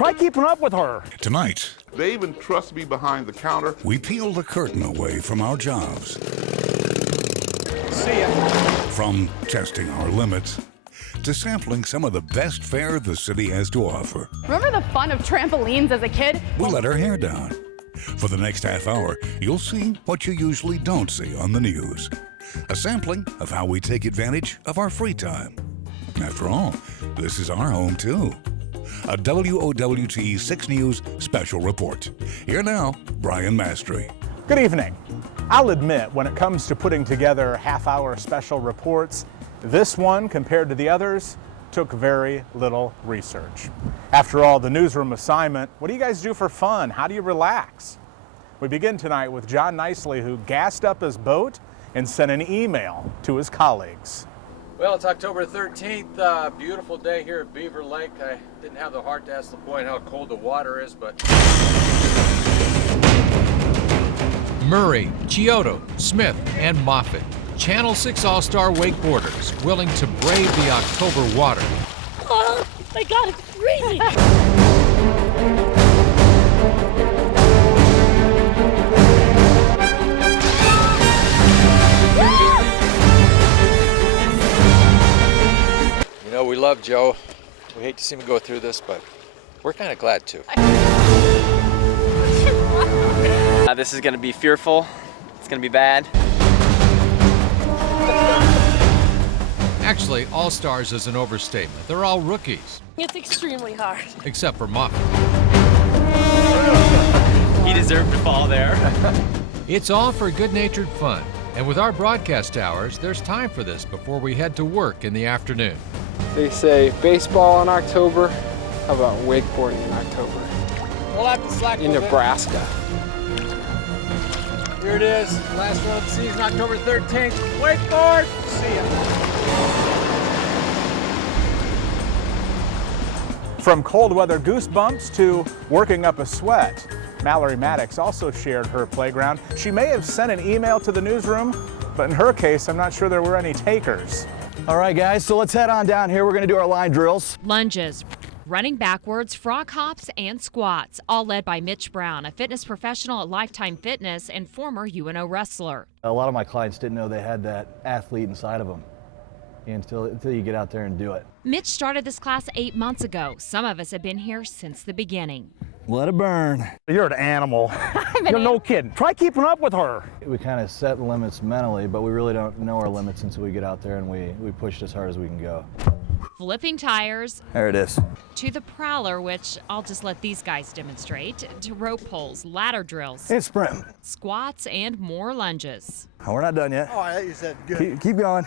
Try keeping up with her. Tonight, they even trust me behind the counter. we peel the curtain away from our jobs. See ya. From testing our limits to sampling some of the best fare the city has to offer. Remember the fun of trampolines as a kid? We let our hair down. For the next half hour, you'll see what you usually don't see on the news. A sampling of how we take advantage of our free time. After all, this is our home too. A WOWT 6 News special report. Here now, Brian Mastre. Good evening. I'll admit, when it comes to putting together half-hour special reports, this one, compared to the others, took very little research. After all, the newsroom assignment, what do you guys do for fun? How do you relax? We begin tonight with John Knicely, who gassed up his boat and sent an email to his colleagues. Well, it's October 13th, beautiful day here at Beaver Lake. I didn't have the heart to ask the boy how cold the water is, but... Murray, Chiodo, Smith, and Moffitt, Channel 6 All-Star wakeboarders willing to brave the October water. Oh my God, it's freezing! You know, we love Joe. We hate to see him go through this, but we're kind of glad too. This is going to be fearful. It's going to be bad. Actually, All-Stars is an overstatement. They're all rookies, It's extremely hard. except for Moffitt. He deserved to fall there. It's all for good-natured fun. And with our broadcast hours, there's time for this before we head to work in the afternoon. They say baseball in October. How about wakeboarding in October? We'll have to slack In Nebraska. Here it is, last one of the season, October 13th. Wakeboard! See ya. From cold weather goosebumps to working up a sweat, Mallory Maddox also shared her playground. She may have sent an email to the newsroom, but in her case, I'm not sure there were any takers. All right, guys, so let's head on down here. We're going to do our line drills. Lunges, running backwards, frog hops, and squats, all led by Mitch Brown, a fitness professional at Lifetime Fitness and former UNO wrestler. A lot of my clients didn't know they had that athlete inside of them until you get out there and do it. Mitch started this class 8 months ago. Some of us have been here since the beginning. Let it burn. You're an animal. You're no kidding. Try keeping up with her. We kind of set limits mentally, but we really don't know our limits until we get out there and we push as hard as we can go. Flipping tires. There it is. To the prowler, which I'll just let these guys demonstrate, to rope pulls, ladder drills, It's sprint. squats, and more lunges. Oh, we're not done yet. Oh, you said good. Keep going.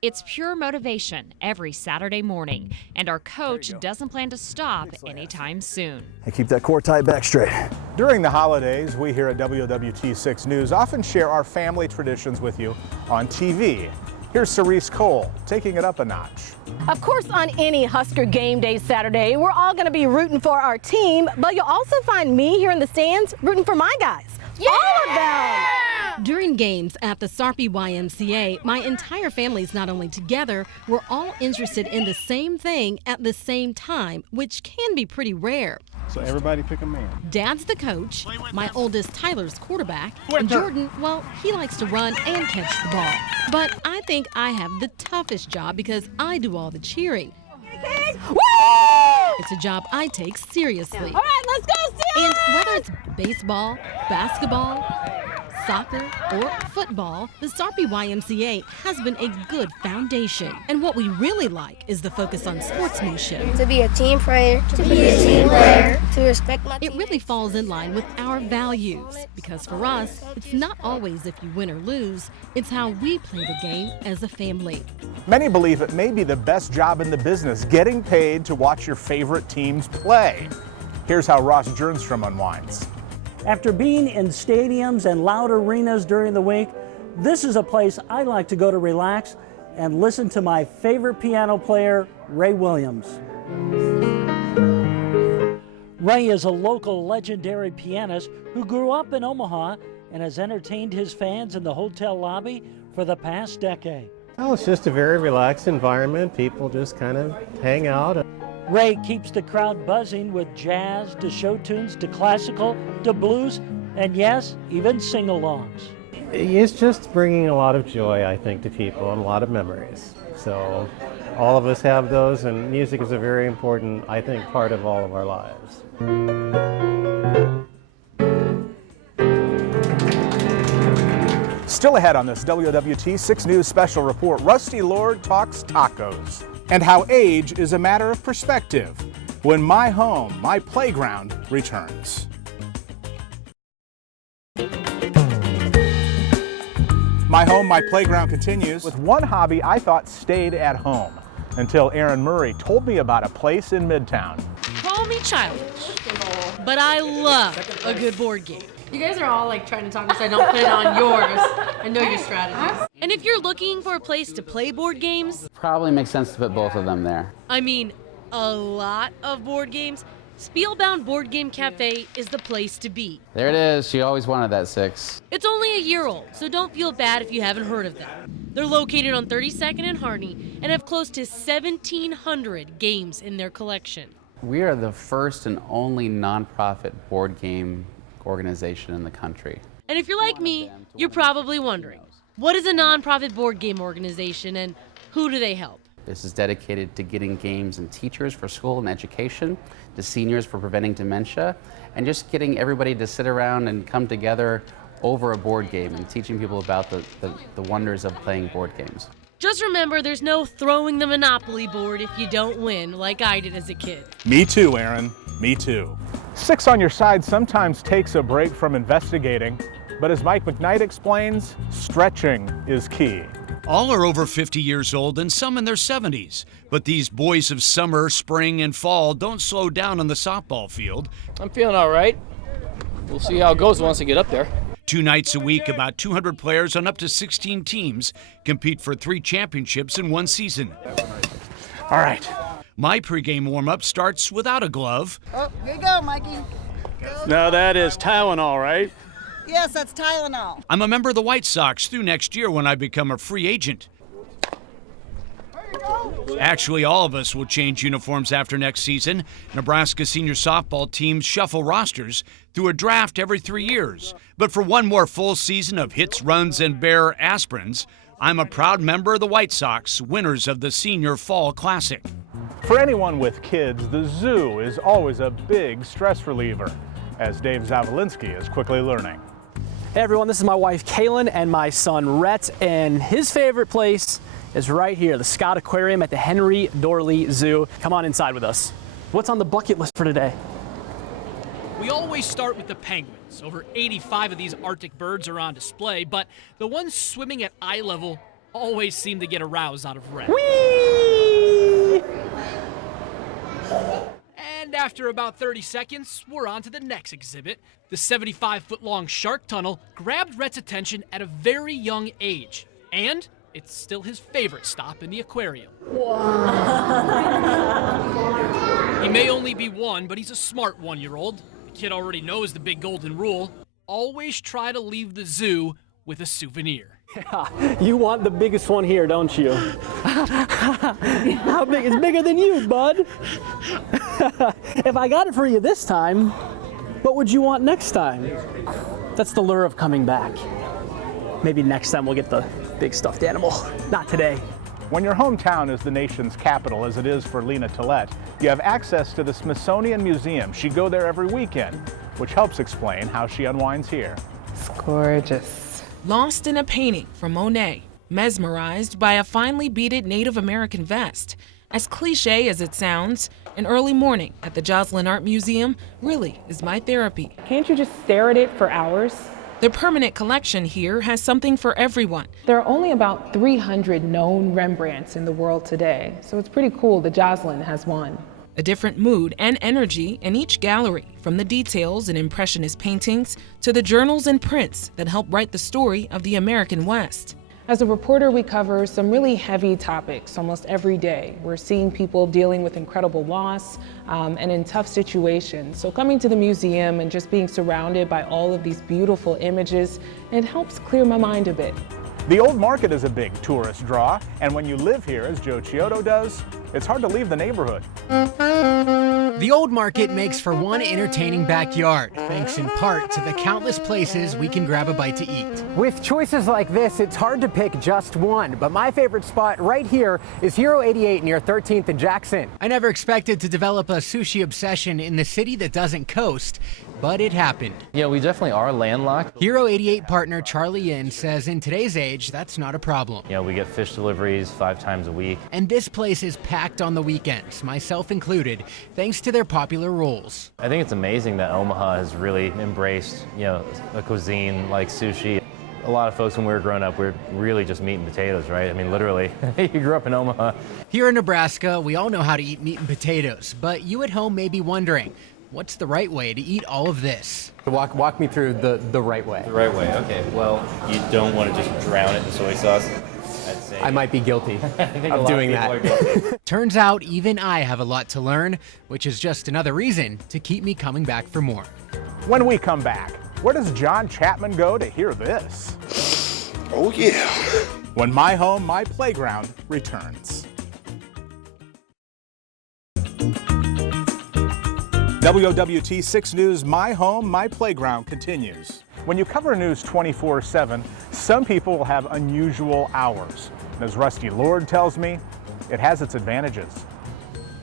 It's pure motivation every Saturday morning, and our coach doesn't plan to stop anytime soon. And keep that core tight, back straight. During the holidays, we here at WOWT 6 News often share our family traditions with you on TV. Here's Cerise Cole taking it up a notch. Of course, on any Husker game day Saturday, we're all going to be rooting for our team, but you'll also find me here in the stands rooting for my guys. Yeah! All of them! During games at the Sarpy YMCA, my entire family's not only together, we're all interested in the same thing at the same time, which can be pretty rare. So everybody pick a man. Dad's the coach, my oldest Tyler's quarterback, and Jordan, well, he likes to run and catch the ball. But I think I have the toughest job because I do all the cheering. It's a job I take seriously. All right, let's go, Steelers! And whether it's baseball, basketball, soccer, or football, the Sarpy YMCA has been a good foundation. And what we really like is the focus on sportsmanship. To be a team player, to respect my team. It really falls in line with our values, because for us, it's not always if you win or lose, it's how we play the game as a family. Many believe it may be the best job in the business, getting paid to watch your favorite teams play. Here's how Ross Jernstrom unwinds. After being in stadiums and loud arenas during the week, this is a place I like to go to relax and listen to my favorite piano player, Ray Williams. Ray is a local legendary pianist who grew up in Omaha and has entertained his fans in the hotel lobby for the past decade. Oh, it's just a very relaxed environment. People just kind of hang out. Ray keeps the crowd buzzing with jazz to show tunes to classical to blues and yes, even sing-alongs. It's just bringing a lot of joy, I think, to people and a lot of memories. So all of us have those, and music is a very important, I think, part of all of our lives. Still ahead on this WWT 6 News special report, Rusty Lord talks tacos and how age is a matter of perspective when My Home, My Playground returns. My Home, My Playground continues with one hobby I thought stayed at home until Aaron Murray told me about a place in Midtown. Call me childish, but I love a good board game. You guys are all like trying to talk so I don't put it on yours. I know your strategies. And if you're looking for a place to play board games, probably makes sense to put both of them there. I mean, a lot of board games, Spielbound Board Game Cafe is the place to be. There it is. She always wanted that 6. It's only a year old, so don't feel bad if you haven't heard of them. They're located on 32nd and Harney and have close to 1,700 games in their collection. We are the first and only nonprofit board game organization in the country. And if you're like me, you're probably wondering, what is a nonprofit board game organization and who do they help? This is dedicated to getting games and teachers for school and education, to seniors for preventing dementia, and just getting everybody to sit around and come together over a board game and teaching people about the wonders of playing board games. Just remember, there's no throwing the Monopoly board if you don't win, like I did as a kid. Me too, Aaron. Me too. 6 on Your Side sometimes takes a break from investigating, but as Mike McKnight explains, stretching is key. All are over 50 years old and some in their 70s. But these boys of summer, spring, and fall don't slow down on the softball field. I'm feeling all right. We'll see how it goes once I get up there. 2 nights a week, about 200 players on up to 16 teams compete for 3 championships in one season. All right. My pregame warm-up starts without a glove. Oh, here you go, Mikey. No, that is Tylenol, right? Yes, that's Tylenol. I'm a member of the White Sox through next year when I become a free agent. Actually, all of us will change uniforms after next season. Nebraska senior softball teams shuffle rosters through a draft every 3 years. But for one more full season of hits, runs, and bare aspirins, I'm a proud member of the White Sox, winners of the Senior Fall Classic. For anyone with kids, the zoo is always a big stress reliever, as Dave Zavolinsky is quickly learning. Hey everyone, this is my wife Kaylin and my son Rhett, and his favorite place is right here, the Scott Aquarium at the Henry Dorley Zoo. Come on inside with us. What's on the bucket list for today? We always start with the penguins. Over 85 of these Arctic birds are on display, but the ones swimming at eye level always seem to get a rouse out of Rhett. Whee! And after about 30 seconds, we're on to the next exhibit. The 75-foot-long shark tunnel grabbed Rhett's attention at a very young age. And it's still his favorite stop in the aquarium. He may only be 1, but he's a smart 1-year-old. The kid already knows the big golden rule. Always try to leave the zoo with a souvenir. Yeah, you want the biggest one here, don't you? How big? It's bigger than you, bud. If I got it for you this time, what would you want next time? That's the lure of coming back. Maybe next time we'll get the big stuffed animal. Not today. When your hometown is the nation's capital, as it is for Lena Tillett, you have access to the Smithsonian Museum. She'd go there every weekend, which helps explain how she unwinds here. It's gorgeous. Lost in a painting from Monet, mesmerized by a finely beaded Native American vest. As cliche as it sounds, an early morning at the Joslin Art Museum really is my therapy. Can't you just stare at it for hours? The permanent collection here has something for everyone. There are only about 300 known Rembrandts in the world today, so it's pretty cool that Joslin has one. A different mood and energy in each gallery, from the details in Impressionist paintings to the journals and prints that help write the story of the American West. As a reporter, we cover some really heavy topics almost every day. We're seeing people dealing with incredible loss and in tough situations. So coming to the museum and just being surrounded by all of these beautiful images, it helps clear my mind a bit. The Old Market is a big tourist draw, and when you live here, as Joe Chiodo does, it's hard to leave the neighborhood. The Old Market makes for one entertaining backyard, thanks in part to the countless places we can grab a bite to eat. With choices like this, it's hard to pick just one, but my favorite spot right here is Hero 88 near 13th and Jackson. I never expected to develop a sushi obsession in the city that doesn't coast, but it happened. Yeah, we definitely are landlocked. Hero 88 partner Charlie Yin says in today's age, that's not a problem. You know, we get fish deliveries 5 times a week. And this place is packed on the weekends, myself included, thanks to their popular rolls. I think it's amazing that Omaha has really embraced, you know, a cuisine like sushi. A lot of folks when we were growing up, we were really just meat and potatoes, right? I mean, literally, you grew up in Omaha. Here in Nebraska, we all know how to eat meat and potatoes, but you at home may be wondering, what's the right way to eat all of this? Walk me through the right way. The right way, okay. Well, you don't want to just drown it in soy sauce. I might be guilty of doing that. Turns out even I have a lot to learn, which is just another reason to keep me coming back for more. When we come back, where does John Chapman go to hear this? Oh yeah. When My Home, My Playground returns. WOWT 6 News My Home, My Playground continues. When you cover news 24/7, some people will have unusual hours. And as Rusty Lord tells me, it has its advantages.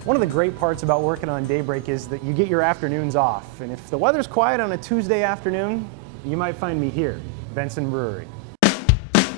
One of the great parts about working on Daybreak is that you get your afternoons off. And if the weather's quiet on a Tuesday afternoon, you might find me here, Benson Brewery.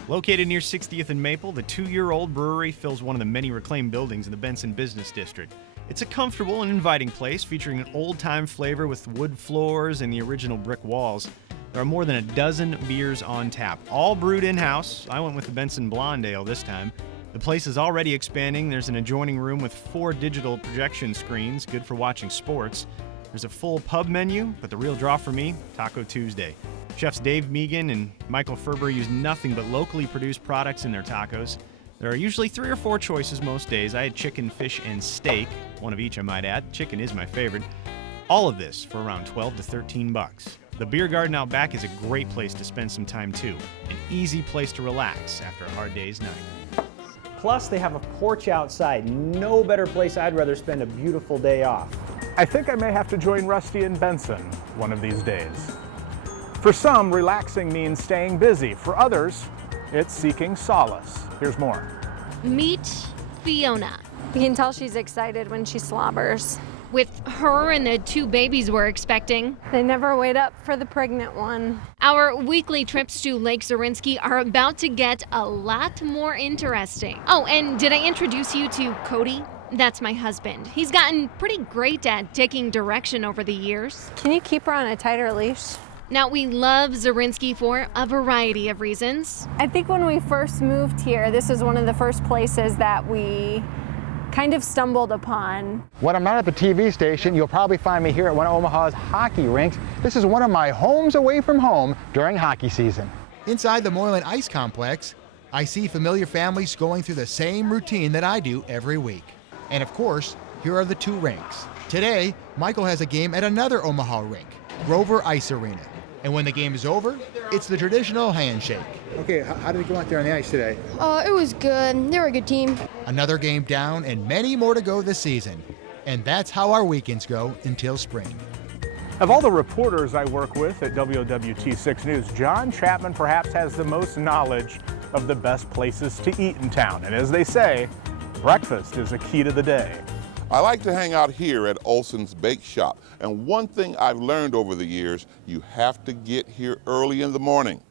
Located near 60th and Maple, the 2-year-old brewery fills one of the many reclaimed buildings in the Benson Business District. It's a comfortable and inviting place featuring an old-time flavor with wood floors and the original brick walls. There are more than a dozen beers on tap, all brewed in-house. I went with the Benson Blonde Ale this time. The place is already expanding. There's an adjoining room with 4 digital projection screens, good for watching sports. There's a full pub menu, but the real draw for me, Taco Tuesday. Chefs Dave Megan and Michael Ferber use nothing but locally produced products in their tacos. There are usually 3 or 4 choices most days. I had chicken, fish, and steak, one of each I might add. Chicken is my favorite. All of this for around $12 to $13. The Beer Garden out back is a great place to spend some time too. An easy place to relax after a hard day's night. Plus, they have a porch outside. No better place I'd rather spend a beautiful day off. I think I may have to join Rusty and Benson one of these days. For some, relaxing means staying busy. For others, it's seeking solace. Here's more. Meet Fiona. You can tell she's excited when she slobbers. With her and the 2 babies we're expecting. They never wait up for the pregnant one. Our weekly trips to Lake Zorinsky are about to get a lot more interesting. Oh, and did I introduce you to Cody? That's my husband. He's gotten pretty great at taking direction over the years. Can you keep her on a tighter leash? Now, we love Zorinsky for a variety of reasons. I think when we first moved here, this is one of the first places that we kind of stumbled upon. When I'm not at the TV station, you'll probably find me here at one of Omaha's hockey rinks. This is one of my homes away from home during hockey season. Inside the Moylan Ice Complex, I see familiar families going through the same routine that I do every week. And of course, here are the 2 rinks. Today, Michael has a game at another Omaha rink, Grover Ice Arena. And when the game is over, it's the traditional handshake. Okay, how did it go out there on the ice today? It was good. They were a good team. Another game down and many more to go this season. And that's how our weekends go until spring. Of all the reporters I work with at WOWT 6 News, John Chapman perhaps has the most knowledge of the best places to eat in town. And as they say, breakfast is a key to the day. I like to hang out here at Olson's Bake Shop. And one thing I've learned over the years, you have to get here early in the morning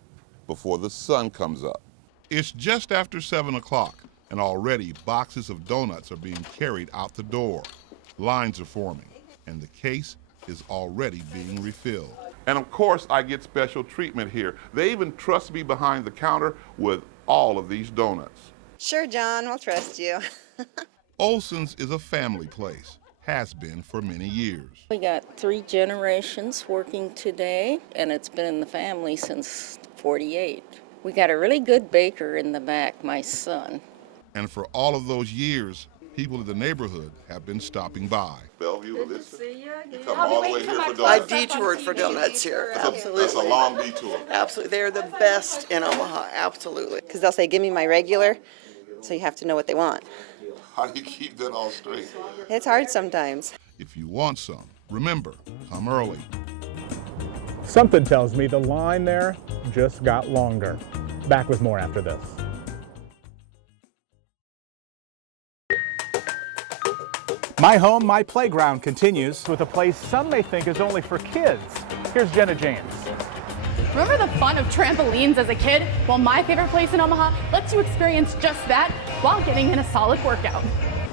before the sun comes up. It's just after 7 o'clock, and already boxes of donuts are being carried out the door. Lines are forming, and the case is already being refilled. And of course, I get special treatment here. They even trust me behind the counter with all of these donuts. Sure, John, we'll trust you. Olson's is a family place, has been for many years. We got 3 generations working today, and it's been in the family since '48. We got a really good baker in the back, my son. And for all of those years, People in the neighborhood have been stopping by. Bellevue, Good to see you again. come all the way here for I donuts. detoured for donuts here. Absolutely. That's a long detour. Absolutely. They're the best in Omaha. Absolutely. Because they'll say, give me my regular, so you have to know what they want. How do you keep that all straight? It's hard sometimes. If you want some, remember, come early. Something tells me the line there just got longer. Back with more after this. My Home, My Playground continues with a place some may think is only for kids. Here's Jenna James. Remember the fun of trampolines as a kid? Well, my favorite place in Omaha lets you experience just that while getting in a solid workout.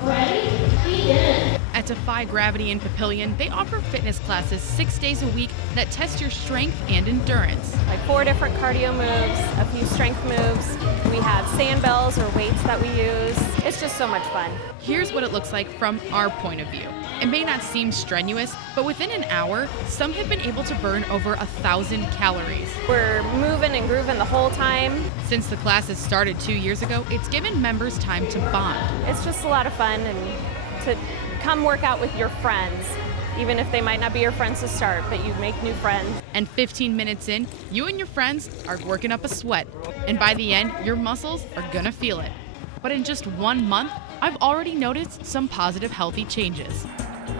Ready? Begin. At Defy Gravity in Papillion, they offer fitness classes 6 days a week that test your strength and endurance. Like 4 different cardio moves, a few strength moves. We have sandbells or weights that we use. It's just so much fun. Here's what it looks like from our point of view. It may not seem strenuous, but within an hour, some have been able to burn over 1,000 calories. We're moving and grooving the whole time. Since the classes started 2 years ago, it's given members time to bond. It's just a lot of fun and to come work out with your friends, even if they might not be your friends to start, but you make new friends. And 15 minutes in, you and your friends are working up a sweat. And by the end, your muscles are gonna feel it. But in just 1 month, I've already noticed some positive, healthy changes.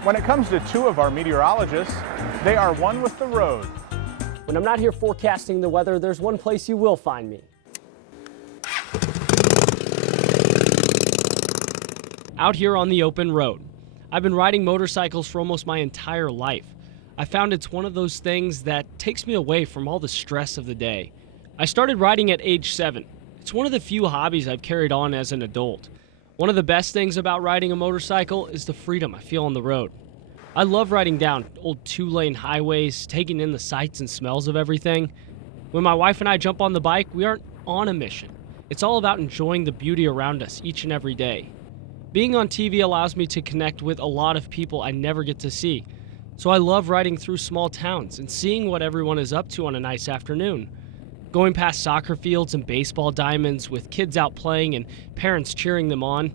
When it comes to 2 of our meteorologists, they are one with the road. When I'm not here forecasting the weather, there's one place you will find me. Out here on the open road. I've been riding motorcycles for almost my entire life. I found it's one of those things that takes me away from all the stress of the day. I started riding at age 7. It's one of the few hobbies I've carried on as an adult. One of the best things about riding a motorcycle is the freedom I feel on the road. I love riding down old 2-lane highways, taking in the sights and smells of everything. When my wife and I jump on the bike, we aren't on a mission. It's all about enjoying the beauty around us each and every day. Being on TV allows me to connect with a lot of people I never get to see. So I love riding through small towns and seeing what everyone is up to on a nice afternoon. Going past soccer fields and baseball diamonds with kids out playing and parents cheering them on.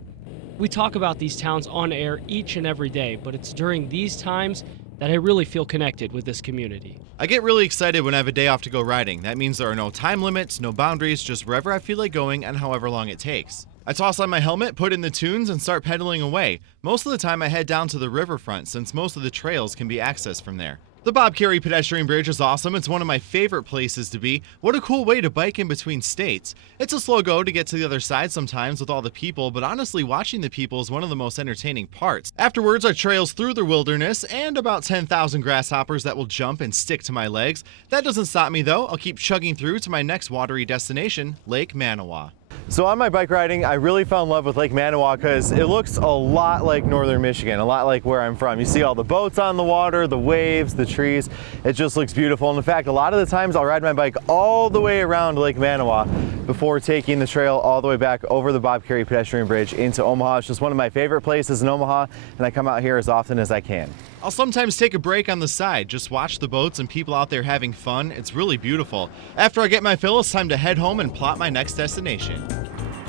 We talk about these towns on air each and every day, but it's during these times that I really feel connected with this community. I get really excited when I have a day off to go riding. That means there are no time limits, no boundaries, just wherever I feel like going and however long it takes. I toss on my helmet, put in the tunes, and start pedaling away. Most of the time I head down to the riverfront since most of the trails can be accessed from there. The Bob Carey pedestrian bridge is awesome. It's one of my favorite places to be. What a cool way to bike in between states. It's a slow go to get to the other side sometimes with all the people, but honestly watching the people is one of the most entertaining parts. Afterwards are trails through the wilderness and about 10,000 grasshoppers that will jump and stick to my legs. That doesn't stop me though. I'll keep chugging through to my next watery destination, Lake Manawa. So on my bike riding, I really fell in love with Lake Manawa because it looks a lot like northern Michigan, a lot like where I'm from. You see all the boats on the water, the waves, the trees. It just looks beautiful. And in fact, a lot of the times I'll ride my bike all the way around Lake Manawa before taking the trail all the way back over the Bob Carey pedestrian bridge into Omaha. It's just one of my favorite places in Omaha, and I come out here as often as I can. I'll sometimes take a break on the side, just watch the boats and people out there having fun. It's really beautiful. After I get my fill, it's time to head home and plot my next destination.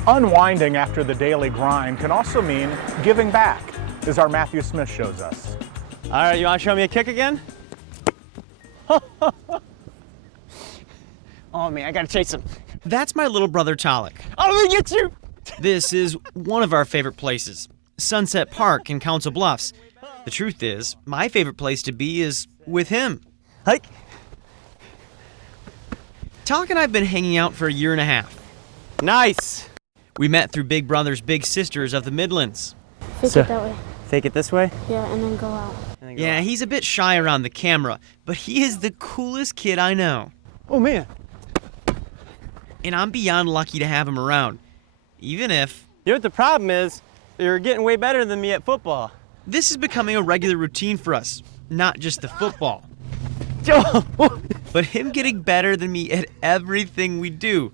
Unwinding after the daily grind can also mean giving back, as our Matthew Smith shows us. All right, you want to show me a kick again? Oh man, I gotta chase him. That's my little brother Talik. I'm gonna get you! This is one of our favorite places, Sunset Park in Council Bluffs. The truth is, my favorite place to be is with him. Hike. Talik and I have been hanging out for 1.5 years. Nice! We met through Big Brothers Big Sisters of the Midlands. Take it that way. Take it this way? Yeah, and then go out. Yeah, he's a bit shy around the camera, but he is the coolest kid I know. Oh man. And I'm beyond lucky to have him around, even if... You know what the problem is? You're getting way better than me at football. This is becoming a regular routine for us, not just the football. But him getting better than me at everything we do.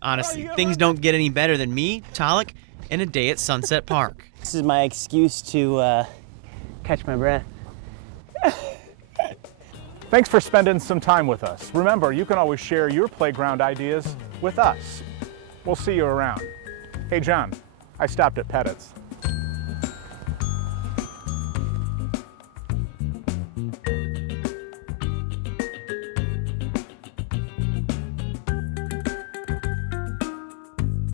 Honestly, things don't get any better than me, Talik, and a day at Sunset Park. This is my excuse to catch my breath. Thanks for spending some time with us. Remember, you can always share your playground ideas with us. We'll see you around. Hey, John, I stopped at Pettit's.